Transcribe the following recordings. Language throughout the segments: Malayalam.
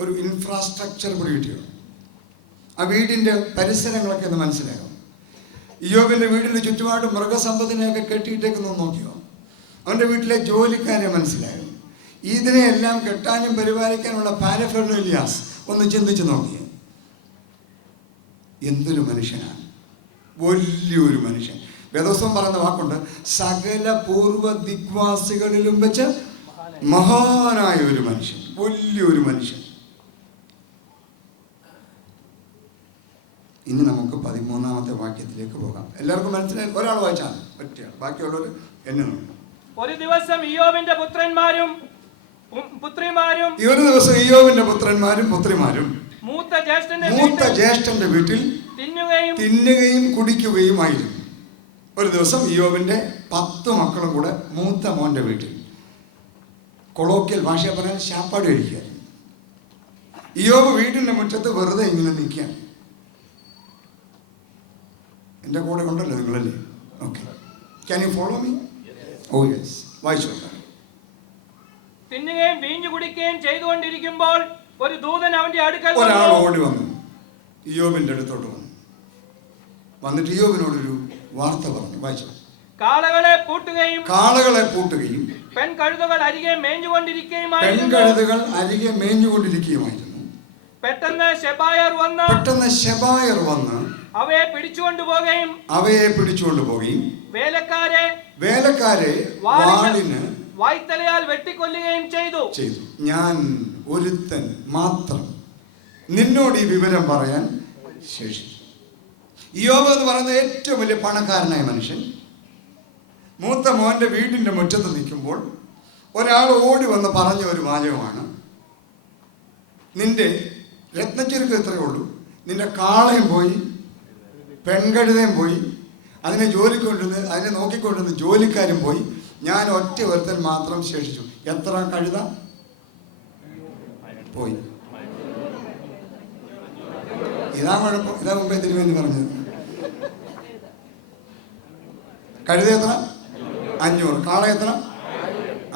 ഒരു ഇൻഫ്രാസ്ട്രക്ചർ കൂടി കിട്ടിയോ? ആ വീടിൻ്റെ പരിസരങ്ങളൊക്കെ ഒന്ന് മനസ്സിലാകും. ഇയ്യോബിൻ്റെ വീടിന് ചുറ്റുപാട് മൃഗസമ്പത്തിനെയൊക്കെ കെട്ടിയിട്ടേക്കൊന്ന് നോക്കിയോ? അവൻ്റെ വീട്ടിലെ ജോലിക്കാരെ മനസ്സിലാകും. ഇതിനെയെല്ലാം കെട്ടാനും പരിപാലിക്കാനുള്ള പാരഫെർണേലിയാസ് ഒന്ന് ചിന്തിച്ച് നോക്കിയോ? എന്തൊരു മനുഷ്യനാണ്, വലിയൊരു മനുഷ്യൻ. വേദോസ്തവം പറയുന്ന വാക്കുണ്ട്, സകല പൂർവ്വ ദിഗ്വാസികളിലും വെച്ച് മഹാനായ ഒരു മനുഷ്യൻ, വലിയൊരു മനുഷ്യൻ. ഇനി നമുക്ക് 13-ാമത്തെ വാക്യത്തിലേക്ക് പോകാം. എല്ലാവർക്കും മനസ്സിലായി? ഒരാൾ വായിച്ചാൽ പറ്റിയാണ്, ബാക്കിയുള്ളവർ എന്നെ നോക്കും. ഒരു ദിവസം ഇയ്യോബിന്റെ പുത്രന്മാരും പുത്രിമാരും മൂത്ത ജ്യേഷ്ഠന്റെ വീട്ടിൽ തിന്നുകയും കുടിക്കുകയുമായിരുന്നു. ഒരു ദിവസം ഇയ്യോബിന്റെ 10 മക്കളും കൂടെ മൂത്ത മോന്റെ വീട്ടിൽ, കൊളോക്കിയൽ ഭാഷ പറയാൻ, ശാപ്പാട് കഴിക്കുക. ഇയ്യോബ് വീടിന്റെ മുറ്റത്ത് വെറുതെ ഇങ്ങനെ നിൽക്കുകയാണ്. എൻ്റെ കൂടെ ഉണ്ടല്ലോ നിങ്ങളല്ലേ? Okay, can you follow me? Oh yes, വായിച്ചു. തിന്നുകയും വീഞ്ഞു കുടിക്കുകയും ചെയ്തുകൊണ്ടിരിക്കുമ്പോൾ ഒരു ദൂതൻ അവന്റെ അടുക്കൽ ഒരാൾ ഓടി വന്നു, ഇയ്യോബിന്റെ അടുത്തോട്ട് വന്നിട്ട് ഇയ്യോബിനോടൊരു വാർത്ത പറഞ്ഞു. വായിച്ചു. കാളകളെ പൂട്ടുകയും പെൺകഴുതുകൾ അരികെ മേഞ്ഞുകൊണ്ടിരിക്കുകയുമായിരുന്നു. പെട്ടെന്ന് ശെബായർ വന്ന് അവയെ പിടിച്ചുകൊണ്ടുപോകുകയും വേലക്കാരെ വാളിന് വായ്ത്തലയാൽ വെട്ടിക്കൊല്ലുകയും ചെയ്തു. ഞാൻ ഒരുത്തൻ മാത്രം നിന്നോട് ഈ വിവരം പറയാൻ ശേഷിച്ചു. ഇയ്യോബ് എന്ന് പറയുന്ന ഏറ്റവും വലിയ പണക്കാരനായ മനുഷ്യൻ മൂത്ത മോന്റെ വീടിന്റെ മുറ്റത്ത് നിൽക്കുമ്പോൾ ഒരാൾ ഓടി വന്ന് പറഞ്ഞ ഒരു വാചകമാണ്, നിന്റെ രത്നച്ചുരുക്കം എത്രയേ ഉള്ളൂ, നിന്റെ കാളയും പോയി, പെൺകഴുതയും പോയി, അതിനെ നോക്കിക്കൊണ്ടിരുന്ന ജോലിക്കാരും പോയി, ഞാൻ ഒറ്റ ഒരുത്തൻ മാത്രം ശേഷിച്ചു. എത്ര കഴുത പോയി? ഇതാ കുഴപ്പം. ഇതാ മുമ്പേ തിരുമേനി പറഞ്ഞത്. കഴുത എത്ര? 500. കാള എത്ര?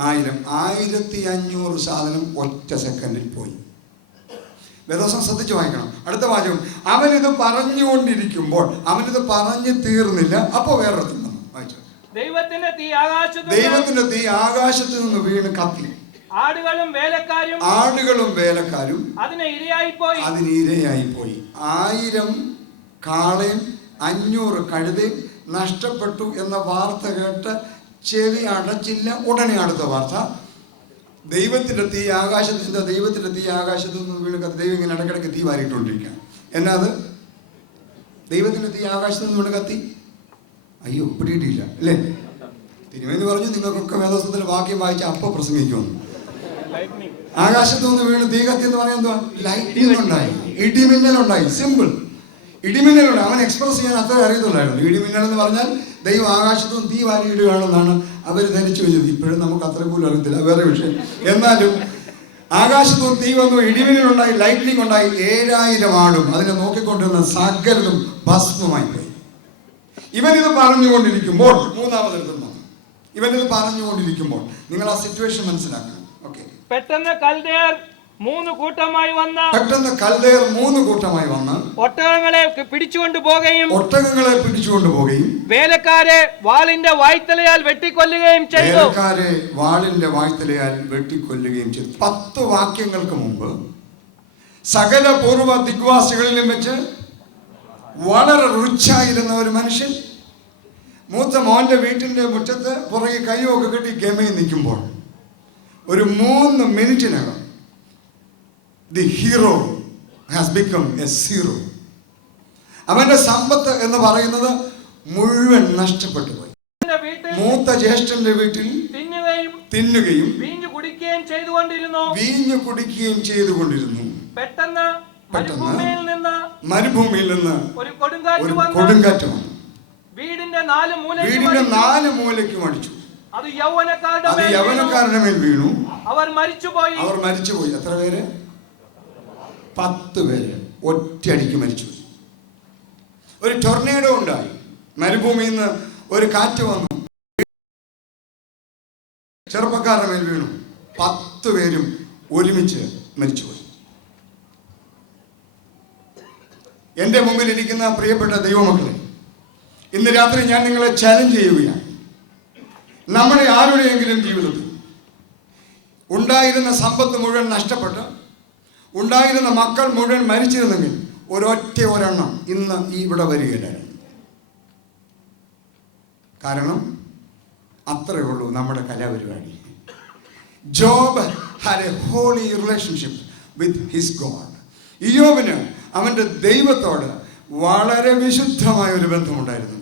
1000. 1500 സാധനം ഒറ്റ സെക്കൻഡിൽ പോയി. വേദോസം ശ്രദ്ധിച്ചു വായിക്കണം. അടുത്ത വാചകം, അവനിത് പറഞ്ഞുകൊണ്ടിരിക്കുമ്പോൾ, അവനിത് പറഞ്ഞു തീർന്നില്ല, അപ്പോ വേറൊരു വായിച്ചു. ദൈവത്തിന്റെ തീ ആകാശത്ത് നിന്ന് വീണ് കത്തി. ആടുകളും വേലക്കാരും അതിന് ഇരയായിപ്പോയി. 1000 കാളയും 500 കഴുതയും നഷ്ടപ്പെട്ടു എന്ന വാർത്ത കേട്ട് ചെവി അടച്ചില്ല. ഉടനെ അടുത്ത വാർത്ത, ദൈവത്തിന്റെ തീ ആകാശത്ത് നിന്ന് വീണ് കത്തി. ദൈവം ഇങ്ങനെ ഇടയ്ക്കിടയ്ക്ക് തീ വാരിയിട്ടുകൊണ്ടിരിക്കുകയാണ്. എന്നാ അത്? ദൈവത്തിന്റെ തീ ആകാശത്ത് നിന്ന് വീണ് കത്തി. അയ്യോ, പിടിയിട്ടില്ല അല്ലേ? തിരുമേനി പറഞ്ഞു, നിങ്ങൾക്കൊക്കെ വേദോസ്തവത്തിലെ വാക്യം വായിച്ച അപ്പൊ പ്രസംഗിക്കുമെന്ന്. ആകാശത്ത് നിന്ന് വീണ് തീ കത്തി എന്ന് പറയാൻ എന്തുവാ? ലൈറ്റിംഗ് ഉണ്ടായി, ഇടിമിന്നലുണ്ടായി. സിമ്പിൾ, ഇടിമിന്നലുണ്ടായി. അവൻ എക്സ്പ്രസ് ചെയ്യാൻ അത്ര അറിയത്തുള്ളായിരുന്നു. ഇടിമിന്നൽ എന്ന് പറഞ്ഞാൽ ദൈവം ആകാശത്ത് നിന്ന് തീ വാരിയിടുകയാണെന്നാണ് അവർ ധരിച്ചു വെച്ചത്. ഇപ്പോഴും നമുക്ക് അത്ര പോലും അറിയത്തില്ല, വേറെ വിഷയം. എന്നാലും ആകാശത്ത് നിന്ന് തീ വന്നു, ഇടിമിന്നലുണ്ടായി, ലൈറ്റിംഗ് ഉണ്ടായി. 7000 ആടും അതിനെ നോക്കിക്കൊണ്ടിരുന്ന സകലതും ഭസ്മമായി പോയി. ഇവനിത് പറഞ്ഞുകൊണ്ടിരിക്കുമ്പോൾ, നിങ്ങൾ ആ സിറ്റുവേഷൻ മനസ്സിലാക്കണം. ഓക്കെ. പെട്ടെന്ന് കൽദയർ 3 കൂട്ടമായി വന്ന് ഒട്ടകങ്ങളെ പിടിച്ചുകൊണ്ടു പോകുകയും വേലക്കാരെ വാളിന്റെ വായ്ത്തലയാൽ വെട്ടിക്കൊല്ലുകയും ചെയ്തു. 10 വാക്യങ്ങൾക്ക് മുമ്പ് സകല പൂർവ്വ ദിഗ്വാസികളിലും വെച്ച് വളരെ റിച്ചായിരുന്ന ഒരു മനുഷ്യൻ മൂത്ത മോന്റെ വീട്ടിന്റെ മുറ്റത്ത് പുറകെ കൈയൊക്കെ കെട്ടി ഗമയിൽ നിൽക്കുമ്പോൾ ഒരു 3 മിനിറ്റിനകം the hero has become a zero. അവന്റെ സമ്പത്ത് എന്ന് പറയുന്നത് മുഴുവൻ നഷ്ടപ്പെട്ടു പോയി. മൂത്ത ജ്യേഷ്ഠന്റെ വീട്ടിൽ തിന്നുകയും വീഞ്ഞു കുടിക്കുകയും ചെയ്തുകൊണ്ടിരുന്നു. പെട്ടെന്ന് മരുഭൂമിയിൽ നിന്ന് ഒരു കൊടുങ്കാറ്റ് വന്നു. വീടിന്റെ 4 മൂലയ്ക്കും അടിച്ചു. അത് യൗവനക്കാരുടെ മേൽ വീണു. അവർ മരിച്ചുപോയി. എത്ര പേര്? 10 പേര് ഒറ്റയടിക്ക് മരിച്ചു. ഒരു ടൊർണേഡോ ഉണ്ടായി. മരുഭൂമിയിൽ നിന്ന് ഒരു കാറ്റ് വന്നു, ചെറുപ്പക്കാരുടെ മേൽ വീണു. 10 പേരും ഒരുമിച്ച് മരിച്ചുപോയി. എൻ്റെ മുമ്പിൽ ഇരിക്കുന്ന പ്രിയപ്പെട്ട ദൈവമക്കളെ, ഇന്ന് രാത്രി ഞാൻ നിങ്ങളെ ചാലഞ്ച് ചെയ്യുകയാണ്. നമ്മുടെ ആരുടെയെങ്കിലും ജീവിതത്തിൽ ഉണ്ടായിരുന്ന സമ്പത്ത് മുഴുവൻ നഷ്ടപ്പെട്ട് ഉണ്ടായിരുന്ന മക്കൾ മുഴുവൻ മരിച്ചിരുന്നെങ്കിൽ ഒരെണ്ണം ഇന്ന് ഇവിടെ വരികയില്ലായിരുന്നു. കാരണം അത്രയേ ഉള്ളൂ നമ്മുടെ കലാപരിപാടി. Job had a holy relationship with his God. ഇയ്യോബിന് അവൻ്റെ ദൈവത്തോട് വളരെ വിശുദ്ധമായ ഒരു ബന്ധമുണ്ടായിരുന്നു.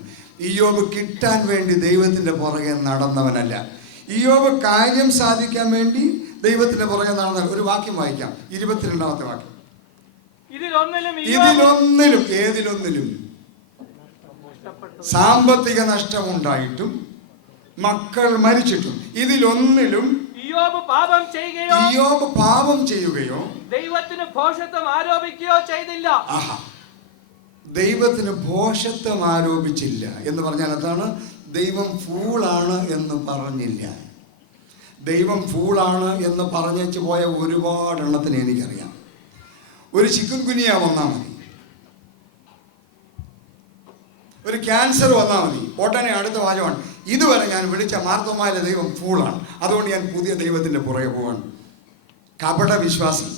ഇയ്യോബ് കിട്ടാൻ വേണ്ടി ദൈവത്തിൻ്റെ പുറകെ നടന്നവനല്ല. ഇയ്യോബ് കാര്യം സാധിക്കാൻ വേണ്ടി ദൈവത്തിൻ്റെ പുറകെ നടന്ന ഒരു വാക്യം വായിക്കാം, 22-ാമത്തെ വാക്യം. ഏതിലൊന്നിലും സാമ്പത്തിക നഷ്ടമുണ്ടായിട്ടും മക്കൾ മരിച്ചിട്ടും ഇതിലൊന്നിലും ഇയ്യോബ് പാപം ചെയ്യുകയോ ദൈവത്തിന് ഭോഷത്വം ആരോപിക്കുകയോ ചെയ്തില്ല. ദൈവത്തിന് ഭോഷത്വം ആരോപിച്ചില്ല എന്ന് പറഞ്ഞാൽ അതാണ് ദൈവം ഫൂളാണ് എന്ന് പറഞ്ഞില്ല. ദൈവം ഫൂളാണ് എന്ന് പറഞ്ഞേച്ച് പോയ ഒരുപാട് എണ്ണത്തിന് എനിക്കറിയാം. ഒരു ചിക്കൻ ഗുനിയ വന്നാൽ മതി, ഒരു ക്യാൻസർ വന്നാൽ മതി, ഉടനെ അടുത്ത വാചകമാണ്, ഇതുവരെ ഞാൻ വിളിച്ച മാർത്തോമായിലെ ദൈവം ഫൂളാണ്, അതുകൊണ്ട് ഞാൻ പുതിയ ദൈവത്തിൻ്റെ പുറകെ പോവാണ്. കപട വിശ്വാസി,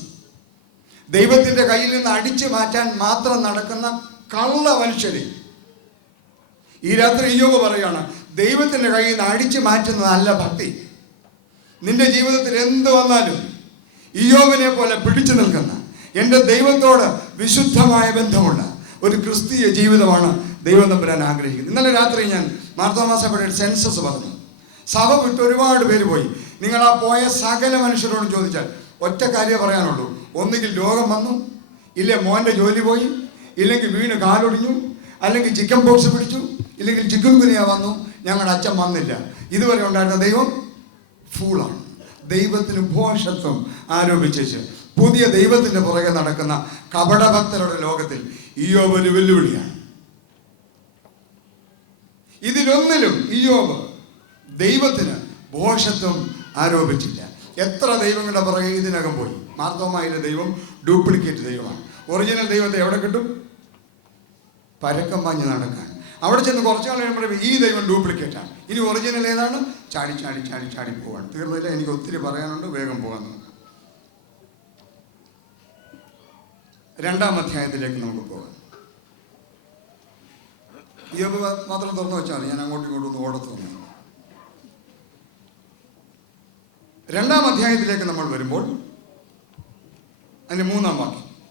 ദൈവത്തിൻ്റെ കയ്യിൽ നിന്ന് അടിച്ചു മാറ്റാൻ മാത്രം നടക്കുന്ന കള്ള മനുഷ്യരെ. ഈ രാത്രി ഇയ്യോബ് പറയാണ്, ദൈവത്തിൻ്റെ കയ്യിൽ നിന്ന് അടിച്ചു മാറ്റുന്നതല്ല ഭക്തി. നിന്റെ ജീവിതത്തിൽ എന്ത് വന്നാലും ഇയ്യോബിനെ പോലെ പിടിച്ചു നിൽക്കുന്ന, എൻ്റെ ദൈവത്തോട് വിശുദ്ധമായ ബന്ധമുള്ള ഒരു ക്രിസ്തീയ ജീവിതമാണ് ദൈവം തമ്പുരാൻ ആഗ്രഹിക്കുന്നത്. ഇന്നലെ രാത്രി ഞാൻ മാർത്തോമാ സഭയുടെ സെൻസസ് പറഞ്ഞു. സഭ വിട്ട് ഒരുപാട് പേര് പോയി. നിങ്ങൾ ആ പോയ സകല മനുഷ്യരോടും ചോദിച്ചാൽ ഒറ്റ കാര്യം പറയാനുള്ളൂ. ഒന്നുകിൽ രോഗം വന്നു, ഇല്ലേ മോൻ്റെ ജോലി പോയി, ഇല്ലെങ്കിൽ വീണ് കാലൊടിഞ്ഞു, അല്ലെങ്കിൽ ചിക്കൻ പോക്സ് പിടിച്ചു, ഇല്ലെങ്കിൽ ചിക്കൻ ഗുനിയ വന്നു, ഞങ്ങളുടെ അച്ഛൻ വന്നില്ല. ഇതുവരെ ഉണ്ടായിരുന്ന ദൈവം ഫൂളാണ്. ദൈവത്തിന് ഭോഷത്വം ആരോപിച്ചേച്ച് പുതിയ ദൈവത്തിൻ്റെ പുറകെ നടക്കുന്ന കപടഭക്തരുടെ ലോകത്തിൽ ഇയ്യോബ് ഒരു വെല്ലുവിളിയാണ്. ഇതിലൊന്നിലും ഇയ്യോബ് ദൈവത്തിന് ഭോഷത്വം ആരോപിച്ചില്ല. എത്ര ദൈവങ്ങളുടെ പുറകെ ഇതിനകം പോയി. മാർത്തോമായിലെ ദൈവം ഡ്യൂപ്ലിക്കേറ്റ് ദൈവമാണ്. ഒറിജിനൽ ദൈവത്തെ എവിടെ കിട്ടും? പരക്കം പാഞ്ഞ് നടക്കാൻ. അവിടെ ചെന്ന് കുറച്ച് നാൾ കഴിയുമ്പോൾ ഈ ദൈവം ഡ്യൂപ്ലിക്കേറ്റാണ്. ഇനി ഒറിജിനൽ ഏതാണ്? ചാടി ചാടി ചാടി ചാടി പോവാണ്. തീർന്നില്ല, എനിക്ക് ഒത്തിരി പറയാനുണ്ട്, വേഗം പോകാൻ നോക്കാം. 2-ാം അധ്യായത്തിലേക്ക് നമുക്ക് പോകാം. ഇയ്യോബ് മാത്രം തുറന്നു വെച്ചാൽ ഞാൻ അങ്ങോട്ടും ഇങ്ങോട്ടും ഓടത്തു വന്നു. 2-ാം അധ്യായത്തിലേക്ക് നമ്മൾ വരുമ്പോൾ അതിൻ്റെ 3-ാം വാക്യം.